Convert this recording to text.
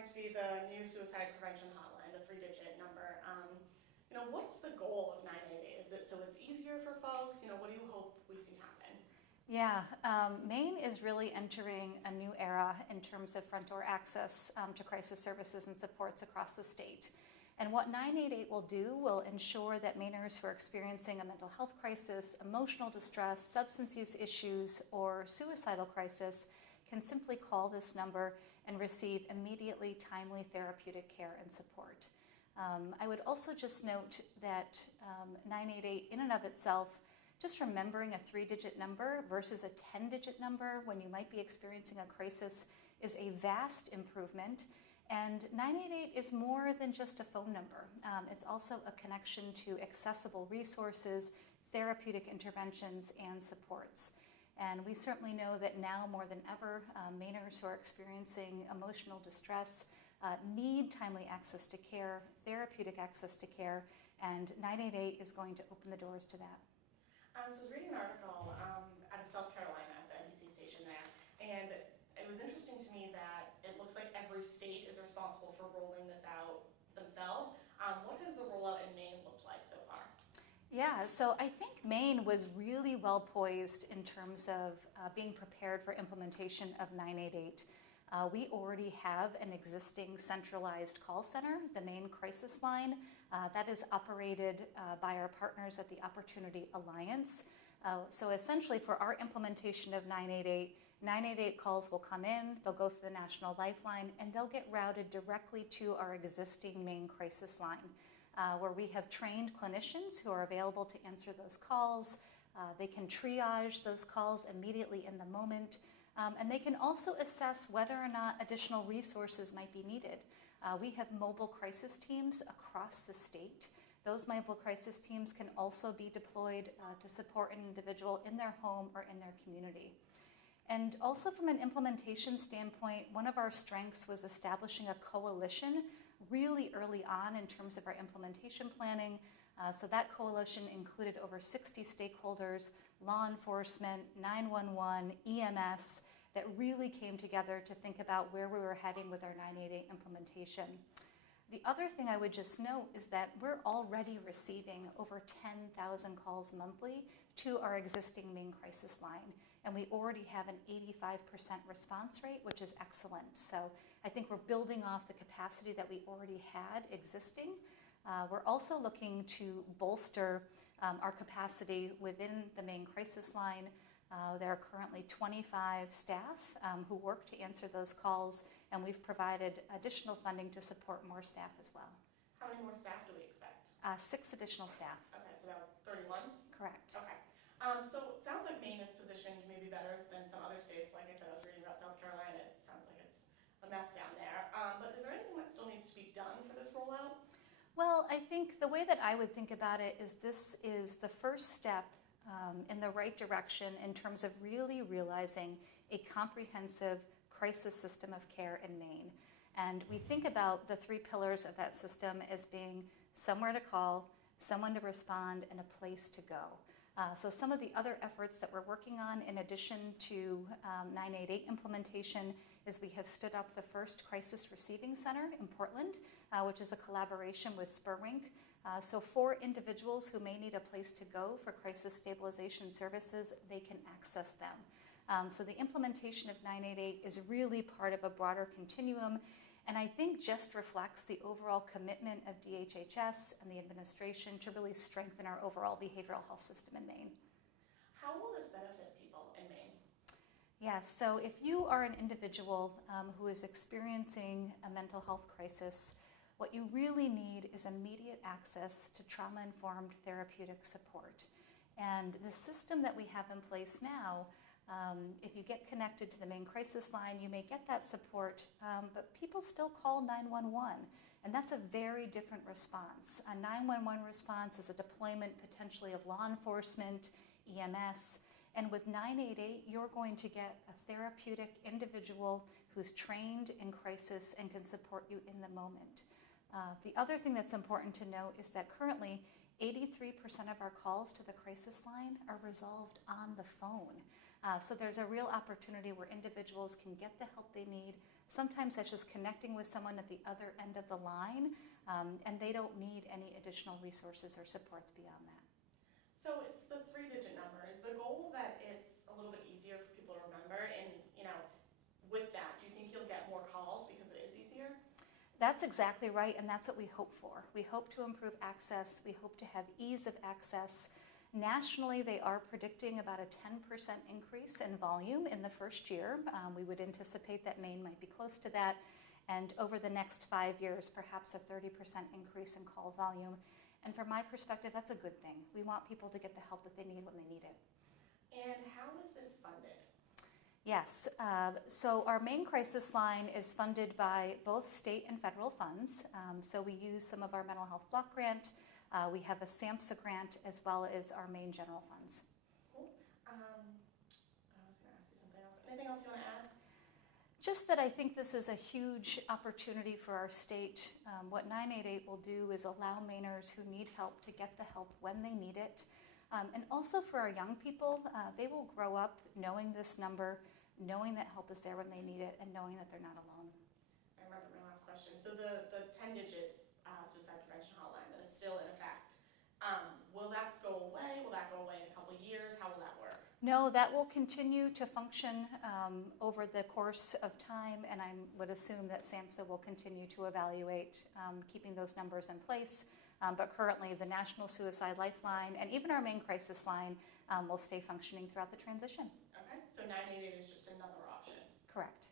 going to be the new suicide prevention hotline, the 3-digit number. What's the goal of 988? Is it so it's easier for folks? What do you hope we see happen? Yeah, Maine is really entering a new era in terms of front door access to crisis services and supports across the state. And what 988 will do will ensure that Mainers who are experiencing a mental health crisis, emotional distress, substance use issues, or suicidal crisis can simply call this number and receive immediately timely therapeutic care and support. I would also just note that 988 in and of itself, just remembering a 3-digit number versus a 10-digit number when you might be experiencing a crisis is a vast improvement. And 988 is more than just a phone number. It's also a connection to accessible resources, therapeutic interventions, and supports. And we certainly know that now more than ever, Mainers who are experiencing emotional distress need timely access to care, therapeutic access to care, and 988 is going to open the doors to that. So I was reading an article out of South Carolina at the NBC station there, and it was interesting to me that it looks like every state is responsible for rolling this out themselves. What has the rollout in Maine looked like so far? Yeah, so I think Maine was really well poised in terms of being prepared for implementation of 988. We already have an existing centralized call center, the Maine Crisis Line, that is operated by our partners at the Opportunity Alliance. So essentially for our implementation of 988 calls will come in, they'll go through the National Lifeline, and they'll get routed directly to our existing Maine Crisis Line, where we have trained clinicians who are available to answer those calls. They can triage those calls immediately in the moment. And they can also assess whether or not additional resources might be needed. We have mobile crisis teams across the state. Those mobile crisis teams can also be deployed to support an individual in their home or in their community. And also from an implementation standpoint, one of our strengths was establishing a coalition really early on in terms of our implementation planning. So that coalition included over 60 stakeholders, law enforcement, 911, EMS, that really came together to think about where we were heading with our 988 implementation. The other thing I would just note is that we're already receiving over 10,000 calls monthly to our existing Maine Crisis Line, and we already have an 85% response rate, which is excellent. So I think we're building off the capacity that we already had existing. We're also looking to bolster our capacity within the Maine Crisis Line. There are currently 25 staff who work to answer those calls, and we've provided additional funding to support more staff as well. How many more staff do we expect? 6 additional staff. Okay, so about 31? Correct. Okay. So it sounds like Maine is positioned maybe better than some other states. Like I said, I was reading about South Carolina. It sounds like it's a mess down there. But is there anything that still needs to be done for this rollout? Well, I think the way that I would think about it is this is the first step in the right direction in terms of really realizing a comprehensive crisis system of care in Maine. And we think about the 3 pillars of that system as being somewhere to call, someone to respond, and a place to go. So some of the other efforts that we're working on in addition to 988 implementation is we have stood up the first crisis receiving center in Portland, which is a collaboration with Squirrell. So for individuals who may need a place to go for crisis stabilization services, they can access them. So the implementation of 988 is really part of a broader continuum, and I think just reflects the overall commitment of DHHS and the administration to really strengthen our overall behavioral health system in Maine. How will this benefit people in Maine? Yeah, so if you are an individual who is experiencing a mental health crisis, what you really need is immediate access to trauma-informed therapeutic support. And the system that we have in place now, if you get connected to the Maine Crisis Line, you may get that support, but people still call 911, and that's a very different response. A 911 response is a deployment potentially of law enforcement, EMS, and with 988, you're going to get a therapeutic individual who's trained in crisis and can support you in the moment. The other thing that's important to note is that currently 83% of our calls to the crisis line are resolved on the phone. So there's a real opportunity where individuals can get the help they need, Sometimes that's just connecting with someone at the other end of the line, and they don't need any additional resources or supports beyond that. So it's the 3-digit number. Is the goal that it's a little bit easier for people to remember? And, with that, do you think you'll get more calls because it is easier? That's exactly right, and that's what we hope for. We hope to improve access. We hope to have ease of access. Nationally, they are predicting about a 10% increase in volume in the first year. We would anticipate that Maine might be close to that. And over the next 5 years, perhaps a 30% increase in call volume. And from my perspective, that's a good thing. We want people to get the help that they need when they need it. And how is this funded? Yes, so our Maine crisis line is funded by both state and federal funds. So we use some of our mental health block grant. We have a SAMHSA grant as well as our Maine general funds. Cool. I was going to ask you something else. Anything else you want to add? Just that I think this is a huge opportunity for our state. What 988 will do is allow Mainers who need help to get the help when they need it. And also for our young people, they will grow up knowing this number, knowing that help is there when they need it, and knowing that they're not alone. I remember my last question. So the 10-digit suicide prevention hotline that is still in effect, will that go away? Will that go away in a couple of years? How will that work? No, that will continue to function over the course of time, and I would assume that SAMHSA will continue to evaluate keeping those numbers in place. But currently, the National Suicide Lifeline and even our Maine crisis line will stay functioning throughout the transition. Okay, so 988 is just another option. Correct.